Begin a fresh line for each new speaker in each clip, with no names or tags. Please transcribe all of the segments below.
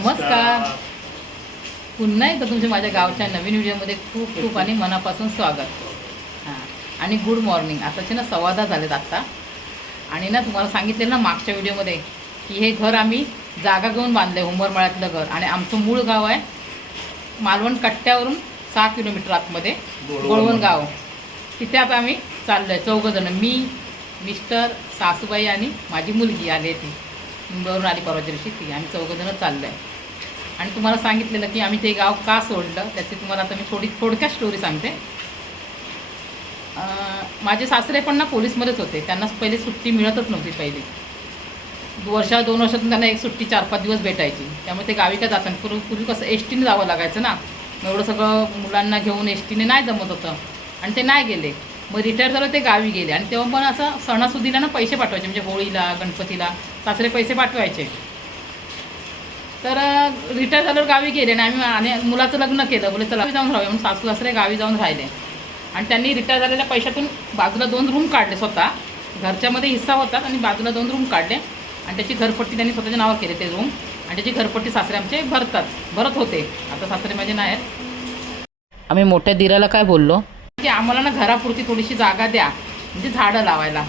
नमस्कार. पुन्हा एकदा तुमच्या माझ्या गावच्या नवीन व्हिडिओमध्ये खूप खूप आणि मनापासून स्वागत. हां. आणि गुड मॉर्निंग आताचे ना सव्वादा झालेत आत्ता. आणि ना तुम्हाला सांगितलेलं ना मागच्या व्हिडिओमध्ये की हे घर आम्ही जागा घेऊन बांधलं उंबरमाळ्यातलं घर. आणि आमचं मूळ गाव आहे मालवण कट्ट्यावरून सहा किलोमीटर आतमध्ये गोळवण. गाव. तिथे आता आम्ही चाललो आहे चौघंजणं मी मिस्टर सासूबाई आणि माझी मुलगी आली आहे ती. मुंबईवरून आली परवाच्या दिवशी ती. आम्ही चौघंजणं चाललो आहे आणि तुम्हाला सांगितलेलं की आम्ही ते गाव का सोडलं त्याची तुम्हाला आता मी थोडी थोडक्यात स्टोरी सांगते. माझे सासरे पण ना पोलीसमध्येच होते. त्यांना पहिले सुट्टी मिळतच नव्हती पहिली. वर्षा दोन वर्षातून त्यांना एक सुट्टी चार पाच दिवस भेटायची. त्यामुळे ते गावी काय जातात. पूर्वी पूर्वी कसं एस टीने जावं लागायचं ना. एवढं सगळं मुलांना घेऊन एस टीने नाही जमत होतं. आणि ते नाही गेले. मग रिटायर झालं ते गावी गेले. आणि तेव्हा पण असं सणासुदीला ना पैसे पाठवायचे. म्हणजे होळीला गणपतीला सासरे पैसे पाठवायचे. तर रिटायर झाल्यावर गावी गेले आणि आम्ही आणि मुलाचं लग्न केलं. बोले चला गावी जाऊन राहूया. म्हणून सासू सासरे गावी जाऊन राहिले. आणि त्यांनी रिटायर झालेल्या पैशातून बाजूला दोन रूम काढले स्वतः. घरच्यामध्ये हिस्सा होतात आणि बाजूला दोन रूम काढले. आणि त्याची घरपट्टी त्यांनी स्वतःच्या नावावर केले ते रूम आणि त्याची घरपट्टी सासरे आमचे भरतात. भरत होते. आता सासरे माझे नाही आहेत आम्ही मोठ्या दिराला काय बोललो? की आम्हाला ना घरापुरती थोडीशी जागा द्या. म्हणजे झाडं लावायला.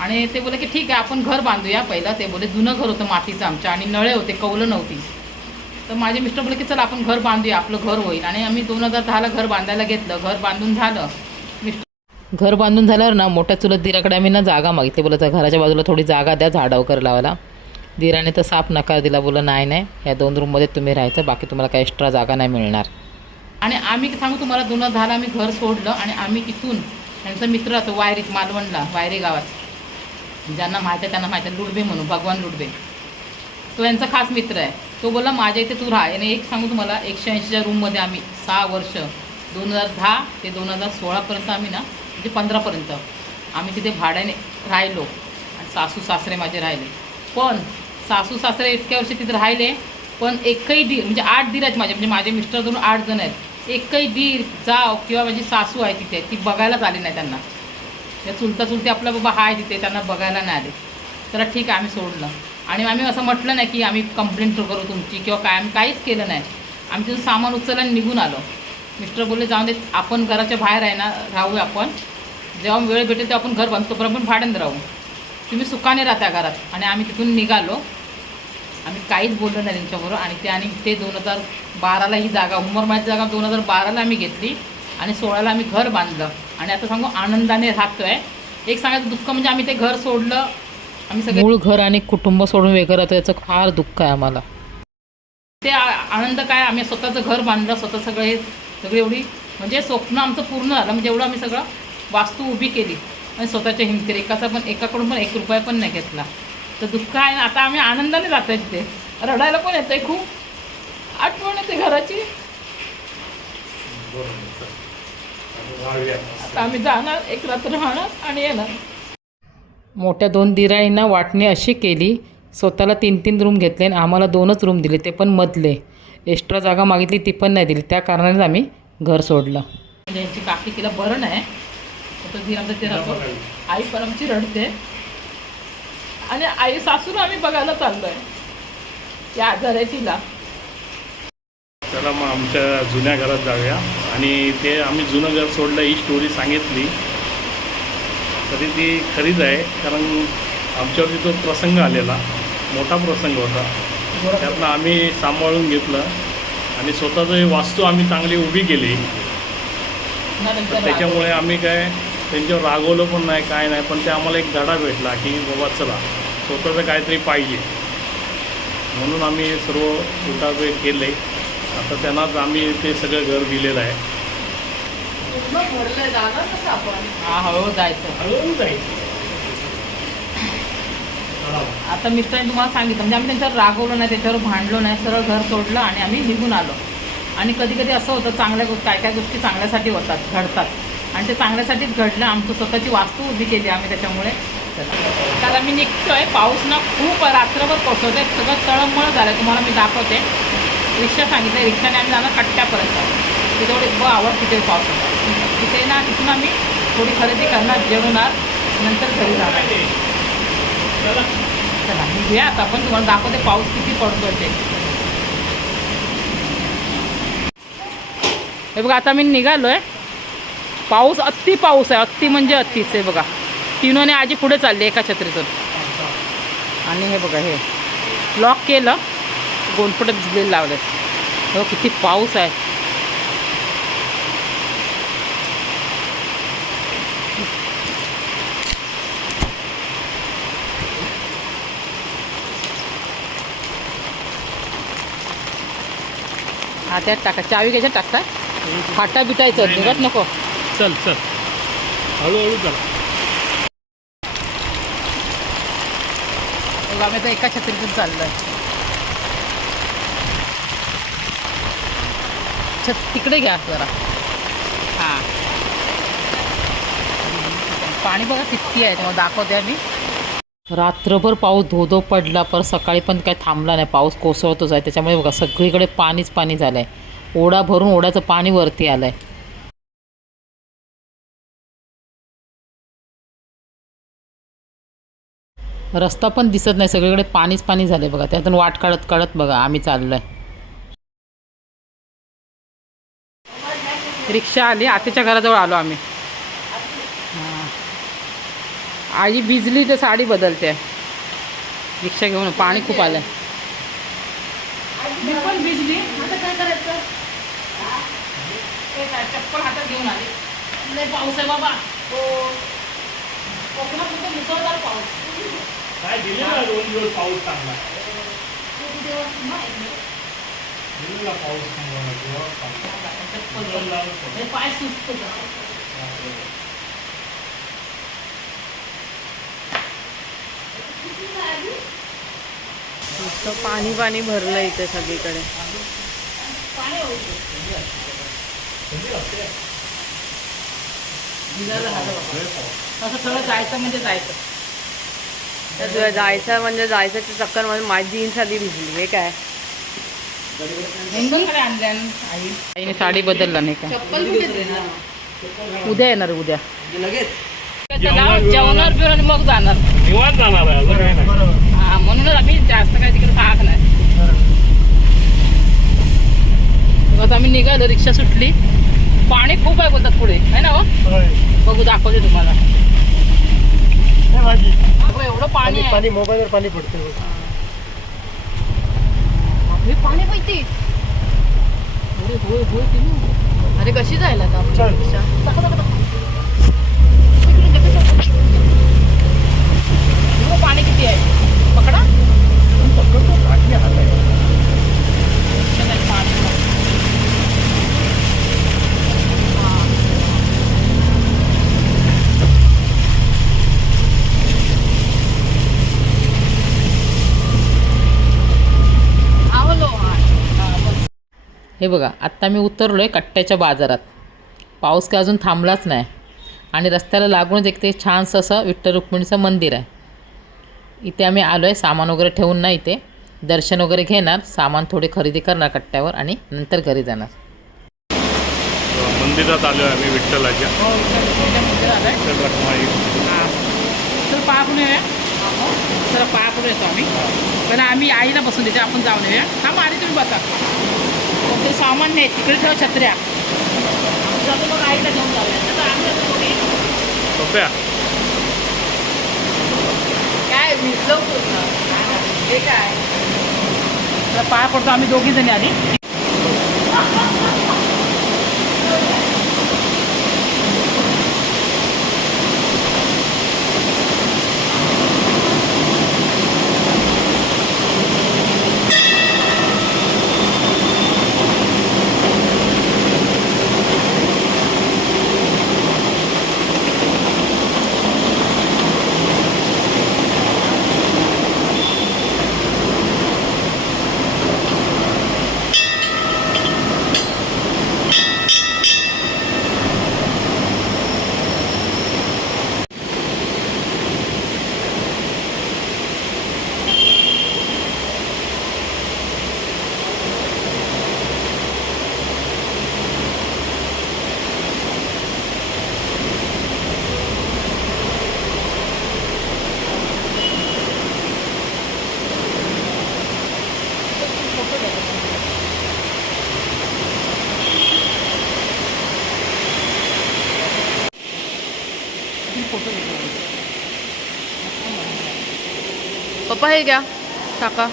आणि ते बोले की ठीक आहे आपण घर बांधूया. पहिलं ते बोले जुनं घर होतं मातीचं आमच्या आणि नळे होते कौलं नव्हती. तर माझे मिस्टर बोले की चल आपण घर बांधूया आपलं घर होईल. आणि आम्ही दोन हजार दहाला घर बांधायला घेतलं. घर बांधून झालं. मिस्टर घर बांधून झाल्यावर ना मोठ्या चुलत दिराकडे आम्ही ना जागा मागितली. बोला "त्या घराच्या बाजूला थोडी जागा द्या झाडं वगैरे लावायला. दिराने तर साफ नकार दिला. बोला नाही नाही. या दोन रूममध्ये तुम्ही राहायचं. बाकी तुम्हाला काही एक्स्ट्रा जागा नाही मिळणार. आणि आम्ही सांगू तुम्हाला दोन दहाला आम्ही घर सोडलं आणि आम्ही तिथून त्यांचा मित्र राहतो वायरी मालवणला वायरी गावात. ज्यांना माहीत आहे त्यांना माहीत आहे. लुडबे म्हणून भगवान लुडबे. तो यांचा खास मित्र आहे. तो बोला माझ्या इथे तू राहा. आणि एक सांगू तुम्हाला एकशे ऐंशीच्या रूममध्ये आम्ही सहा वर्ष दोन हजार दहा ते दोन हजार सोळापर्यंत आम्ही ना म्हणजे पंधरापर्यंत आम्ही तिथे भाड्याने राहिलो आणि सासू सासरे माझे राहिले. पण सासू सासरे इतक्या वर्षी तिथे राहिले पण एकही दीर म्हणजे आठ दीर आहेत माझे म्हणजे माझे मिस्टर दोन आठ जण आहेत. एकही दीर जाव किंवा माझी सासू आहे तिथे ती बघायलाच आली नाही त्यांना. त्या चुलता चुलते आपला बाबा हाय तिथे त्यांना बघायला नाही आले. तर ठीक आहे आम्ही सोडलं. आणि आम्ही असं म्हटलं नाही की आम्ही कंप्लेंट करू तुमची किंवा काय आम्ही काहीच केलं नाही. आम्ही तिथून सामान उचललं आणि निघून आलो. मिस्टर बोलले जाऊन देत आपण घराच्या बाहेर आहे ना राहूया आपण. जेव्हा वेळ भेटेल तेव्हा आपण घर बांधतो पण आपण भाड्यानं राहू. तुम्ही सुखाने राहता घरात. आणि आम्ही तिथून निघालो. आम्ही काहीच बोललो नाही त्यांच्याबरोबर. आणि ते आणि ते दोन हजार बाराला ही जागा उमरमाची जागा दोन हजार बाराला आम्ही घेतली. आणि सोळाला आम्ही घर बांधलं. आणि आता सांगू आनंदाने राहतोय. एक सांगायचं दुःख म्हणजे आम्ही ते घर सोडलं आम्ही सगळे मूळ घर आणि कुटुंब सोडून वेगळं राहतो याचं फार दुःख आहे आम्हाला. ते आ- आनंद काय आम्ही स्वतःचं घर बांधलं स्वतः सगळं हे सगळी एवढी म्हणजे स्वप्न आमचं पूर्ण झालं म्हणजे एवढं आम्ही सगळं वास्तू उभी केली. आणि स्वतःच्या हिमतीर एकाचा पण एकाकडून पण एक रुपया पण नाही घेतला. तर दुःख आहे ना, आता आम्ही आनंदाने जातो आहे तिथे. रडायला पण येतं आहे खूप. आठवण येते घराची. आता आम्ही जाणार एक रात्र राहणार आणि येणार. मोठ्या दोन दिराईंना वाटणी अशी केली स्वतःला तीन तीन रूम घेतले आणि आम्हाला दोनच रूम दिले ते पण मधले. एक्स्ट्रा जागा मागितली ती पण नाही दिली. त्या कारणानेच आम्ही घर सोडलं. म्हणजे यांची काकी तिला बरं नाही. आता धीर आमचं ते राहतो आई पण आमची रडते. आणि आई सासूला आम्ही बघायला चाललोय. या आजार आहे तिला.
चला मग आमच्या जुन्या घरात जाऊया. आणि ते आम्ही जुनं घर सोडलं ही स्टोरी सांगितली. तरी ती खरीच आहे कारण आमच्यावरती तो प्रसंग आलेला मोठा प्रसंग होता. त्यातनं आम्ही सांभाळून घेतलं आणि स्वतःचं वास्तू आम्ही चांगली उभी केली. तर त्याच्यामुळे आम्ही काय त्यांच्यावर रागवलं पण नाही काय नाही पण ते आम्हाला एक धडा भेटला की बाबा चला स्वतःचं काहीतरी पाहिजे. म्हणून आम्ही सर्व उठावे केले. आता त्यांनाच आम्ही ते सगळं घर दिलेलं आहे.
हा हळूहळू जायचं.
हळूहळू
आता मिस्टरांनी तुम्हाला सांगितलं म्हणजे आम्ही त्यांच्यावर रागवलं नाही त्याच्यावर भांडलो नाही सरळ घर सोडलं आणि आम्ही निघून आलो. आणि कधी कधी असं होतं चांगल्या गोष्टी काय काय गोष्टी चांगल्यासाठी होतात घडतात. आणि ते चांगल्यासाठीच घडलं आमचं स्वतःची वास्तू उभी केली आम्ही त्याच्यामुळे. तर आम्ही निघतोय पाऊस ना खूप रात्रभर पोचवतोय सगळं तळमळ झालं तुम्हाला मी दाखवते. रिक्षा सांगितलं रिक्षाने आम्ही जाणार कट्ट्यापर्यंत. तिथे एवढी ब आवड तिथे पाऊस होता तिथे ना तिथून आम्ही थोडी खरेदी करणार जेवणार नंतर घरी जाणार. चला. घ्या आता आपण तुम्हाला दाखवते पाऊस किती पडतोय ते. हे बघा आता मी निघालोय. पाऊस अति पाऊस आहे अति म्हणजे अतिच आहे बघा. तिनोने आजी पुढे चालली एका छत्रीतून. आणि हे बघा हे. लॉक केलं गोंडपट भिजलेलं लावले हो किती पाऊस आहे. हा त्यात टाका. चावी कशात टाकता? फाटा बिटायचं.
नाही,
निघत नको.
चल चल. हळूहळू चल.
आम्ही आता एका छत्रीतून चाललोय. छत तिकडे घ्या जरा. हां. पाणी बघा किती आहे तेव्हा दाखवते आम्ही. रात्रभर पाऊस धो धो पडला पर सकाळी पण काही थांबला नाही. पाऊस कोसळतोच आहे. त्याच्यामुळे बघा सगळीकडे पाणीच पाणी झालं आहे ओढा भरून ओढ्याचं पाणी वरती आलं आहे रस्ता पण दिसत नाही. सगळीकडे पाणीच पाणी झालंय बघा. त्यातून वाट काढत काढत बघा आम्ही चाललो आहे रिक्षा आली. आतेच्या घराजवळ आलो आम्ही हां. आई भिजली तर साडी बदलते. रिक्षा घेऊन पाणी खूप आलंय. मी पण भिजली. आता काय करायचं? काय, चप्पल हातात घेऊन आली. लय पाऊस आहे बाबा. हो. कोकणात कुठे मुसळधार पाऊस?
काय दिले ना दोन दिवस पाऊस चांगला. दिलेला पाऊस चांगला.
हे पाय सुचतो
नुसतं पाणी पाणी भरलं इथे सगळीकडे.
असं सगळं जायचं म्हणजे जायचं.
जायचं म्हणजे जायचं ते चक्करमध्ये माझी जीन्स आधी भिजली हे काय?
आईने साडी बदलला नाही का? उद्या येणार उद्या. जेवणार बिवणार मग जाणार.
निवांत जाणार आहे असं काही नाही.
हा म्हणूनच आम्ही जास्त काय तिकडे पाहत नाही. आता आम्ही निघालो रिक्षा सुटली. पाणी खूप आहे बोलतात पुढे आहे ना हो? बघू दाखवते तुम्हाला. अगं, एवढं पाणी आहे.
पाणी मोबाईलवर पाणी पडते
हे पाणी माहिती होय होय होय
अरे कशी जायला आता आपली. रिक्षा?
पाणी किती आहे? पकडा. पाणी हे बघा आत्ता मी उतरलो आहे कट्ट्याच्या बाजारात. पाऊस काय अजून थांबलाच नाही. आणि रस्त्याला लागूनच एक ते छानसं असं विठ्ठल रुक्मिणीचं मंदिर आहे. इथे आम्ही आलो आहे सामान वगैरे ठेवून ना इथे. दर्शन वगैरे घेणार सामान थोडी खरेदी करणार कट्ट्यावर आणि नंतर घरी जाणार.
मंदिरात आलो आहे आम्ही विठ्ठलाच्या.
हो
विठ्ठल रखुमाई
हां तर येतो आम्ही. पण आम्ही आईला बसून देते आपण जाऊन येऊया. हा मारी तुम्ही बसा. मग ते सामान नाही तिकडे ठेवा छत्र्या. जातो मग आईला घेऊन जाऊया.
सोप्या.
भिजलो पूर्ण हे काय?
तर पाया पडतो आम्ही दोघी जणी आधी.
पापा है क्या? काका।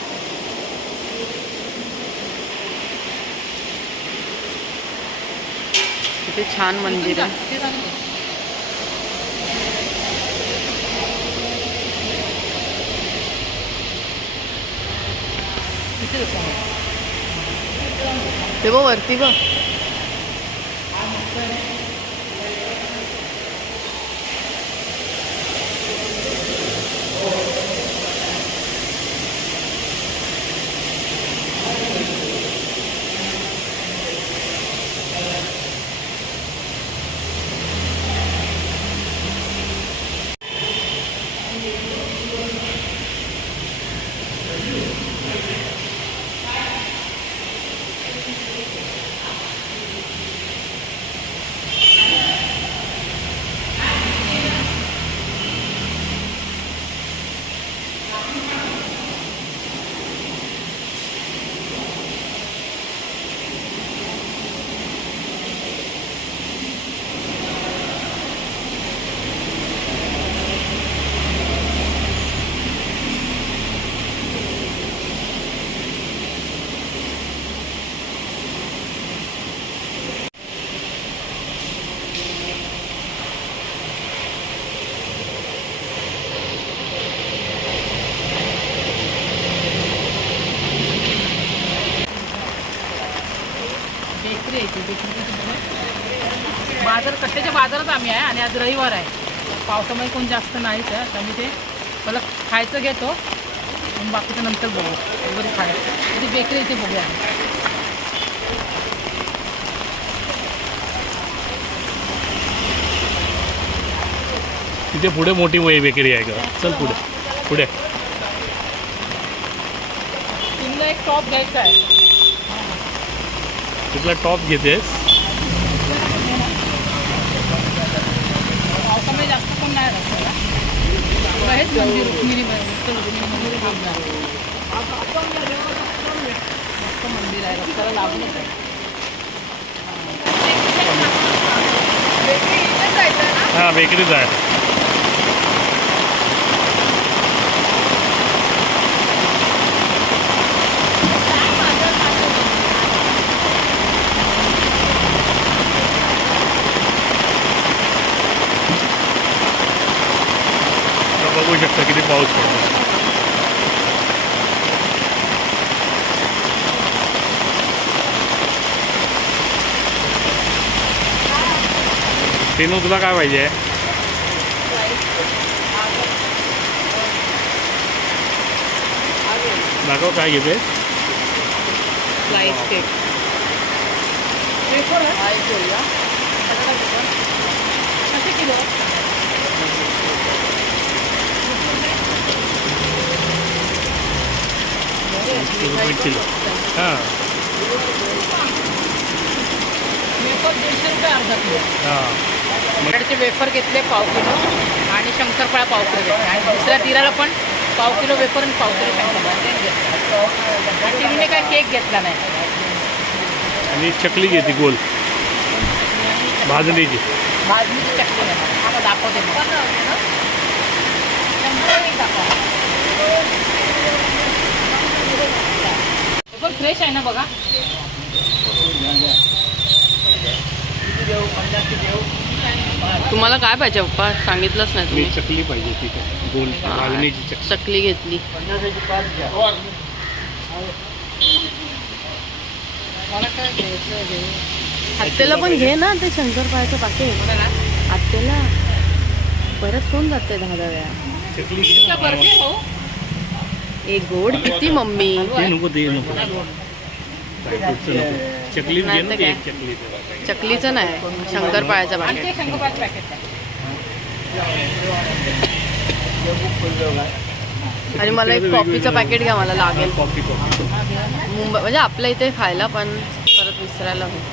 छान मंदिर
है।
वो बघ वरती बघ
कट्ट्याच्या बाजारात आम्ही आहे आणि आज रविवार आहे. पावसामुळे कोण जास्त नाहीच आहे त्यामुळे ते मला खायचं घेतो. आणि बाकीचं नंतर बघू. वगैरे खायचं. ती बेकरी इथे बघूया
तिथे पुढे मोठी वय बेकरी आहे का? चल पुढे. पुढे.
तिला एक टॉप घ्यायचा आहे.
तिथला टॉप घेतेस
पावसामुळे जास्त कोण नाही रस्त्याला पुढं हेच रुक्मिणी विठ्ठल रुक्मिणी मंदिर मस्त मंदिर आहे रस्त्याला लागूनच आहे.
हां बेकरीच आहे आता बघू शकता किती पाऊस. पडतो तेनू तुला काय पाहिजे? दाखव काय घेते
स्लाइस
रुपये किलो हां
वेफर दीडशे रुपये अर्धा किलो
हां
बटाट्याचे वेफर घेतले पाव किलो आणि शंकरपाळा पाव किलो घेतले. आणि दुसऱ्या दिराला पण पाव किलो वेफर आणि पाव किलो शंकरपाळा घेतलं. आणि तिने काय केक घेतला नाही.
आणि चकली घेते गोल. भाजणीची.
भाजणीची चटणी नाही. आता दाखवते पण फ्रेश आहे ना बघा.
तुम्हाला काय पाहिजे पप्पा? सांगितलंच नाही
मी
तुम्ही
चकली पाहिजे ठीक आहे. गोल
हा.
भाजणीची चकली.
घेतली.
हे
आत्तेला पण घे ना ते शंकरपाळ्याचं पाकिट.
बघा.
आत्तेला परत कोण जाते दहा दहा वेळा?
चकली
ठीक
घे
आहे,
ना.
बर्फी हो
एक गोड. किती मम्मी.
चकलीच
नाही शंकरपाळ्याचं
आणि
पाकिट
पॅकेट
आणि मला एक कॉफीचं पॅकेट घ्या मला लागेल. मुंबई म्हणजे आपल्या इथे खायला पण परत विसरायला होईल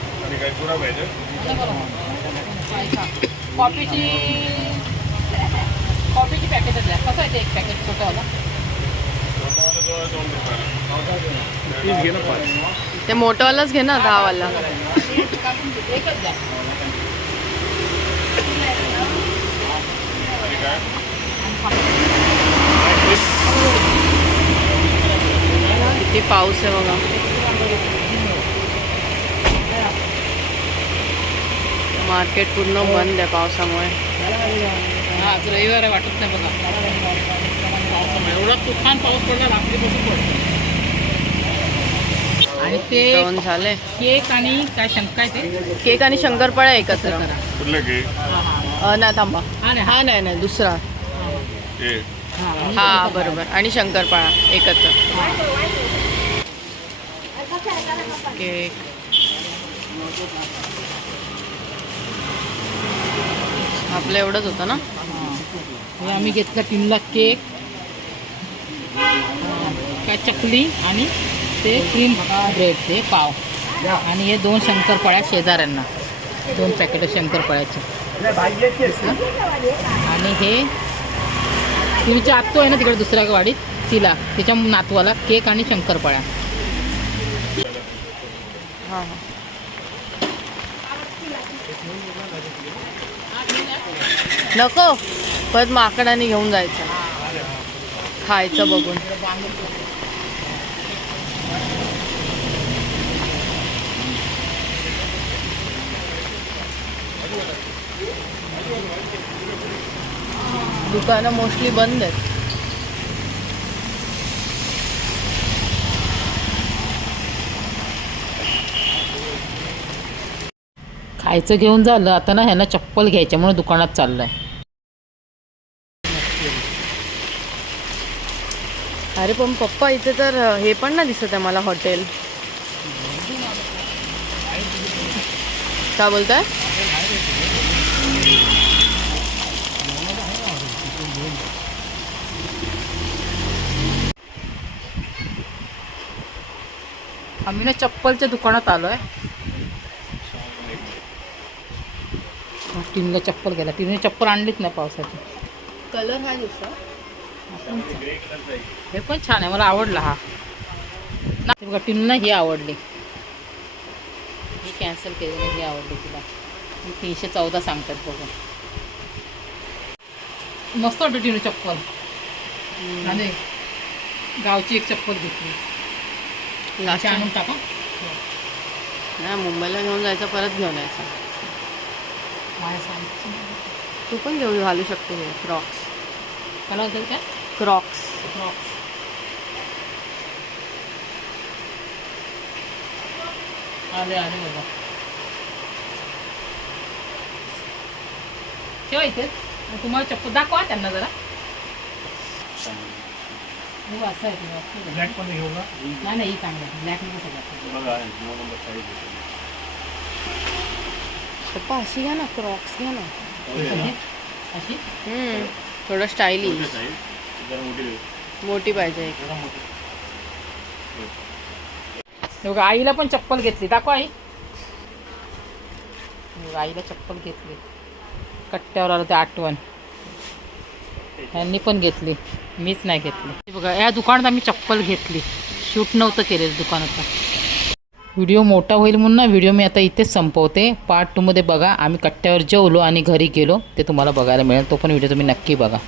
कॉफीची कॉफीची पॅकेटच आहे. कसं आहे ते एक पॅकेट
पाच
ते मोठंवालाच घे ना दहावाला
द्या
पाऊस आहे बघा. मार्केट पूर्ण बंद आहे पावसामुळे.
आज रविवार वाटत नाही बघा. एवढा तुफान पाऊस पडला रात्रीपासून पडतो आणि ते
जेवण झाले.
केक आणि काय शंका आहे ते?
केक आणि शंकरपाळ्या एकत्र.
कुठलं
अ, नाही थांबा.
हा नाही.
हा नाही नाही दुसरा.
हा
हा. बरोबर. आणि शंकरपाळा एकत्र. केक. आपलं एवढंच होतं ना?
हे आम्ही घेतलं टीमला केक. काय चकली आणि ते क्रीम ब्रेड ते पाव. आणि हे दोन शंकरपाळ्या शेजाऱ्यांना. दोन पॅकेट शंकरपाळ्याचे. आणि हे तुमच्या आत्तो आहे ना तिकडे दुसऱ्या वाडीत तिला तिच्या नातवाला केक आणि शंकरपाळ्या.
हां हां नको. परत माकडाने घेऊन जायचं. खायचं बघून. दुकानं मोस्टली बंद आहेत.
खायचं घेऊन झालं आता ना ह्यांना चप्पल घ्यायच्या म्हणून दुकानात चाललं आहे
अरे पण पप्पा इथे तर हे पण ना दिसत आहे मला हॉटेल. काय बोलताय?
आम्ही ना चप्पलच्या दुकानात आलो आहे टीनला चप्पल गेला. टीनने चप्पल आणलीच नाही पावसाची.
कलर हा दुसरा.
हे पण छान आहे. मला आवडला हा. ना बघा टीनला ही आवडली. ही कॅन्सल केली ही आवडली तिला. तीनशे चौदा सांगतात बघा. मस्त वाटतं टीनू चप्पल. आणि गावची एक चप्पल घेतली.
लास्ट
आणून टाका.
नाही मुंबईला घेऊन जायचं परत घेऊन यायचं. तू पण घेऊन घालू शकते हे क्रॉक्स
होतं काय
क्रॉक्स
Crocs. आले आले बाबा. ठेवा इथे. तुम्हाला चप्पल दाखवा त्यांना जरा. हो असं आहे.
ब्लॅक पण घेऊ का?
नाही नाही ही चांगलं आहे. ब्लॅकमध्ये सगळं
बघा नऊ नंबर साईज
पप्पा अशी घ्या ना क्रॉक्स घ्या ना.
अशी? अशी?
हम्म, थोडं स्टायलिश
जरा मोठी
मोठी पाहिजे एक.
जरा मोठी.
हे बघा आईला पण चप्पल घेतली. दाखवा आई. हे बघा, आईला चप्पल घेतली. कट्ट्यावर आलं ते आठवण. ह्यांनी पण घेतली. मीच नाही घेतली. बघा या दुकानात आम्ही चप्पल घेतली. शूट नव्हतं केलेलं दुकानाचा व्हिडिओ मोठा होईल म्हणून ना व्हिडिओ मी आता इथेच संपवते. पार्ट टूमध्ये बघा आम्ही कट्ट्यावर जेवलो आणि घरी गेलो ते तुम्हाला बघायला मिळेल. तो पण व्हिडिओ तुम्ही नक्की बघा.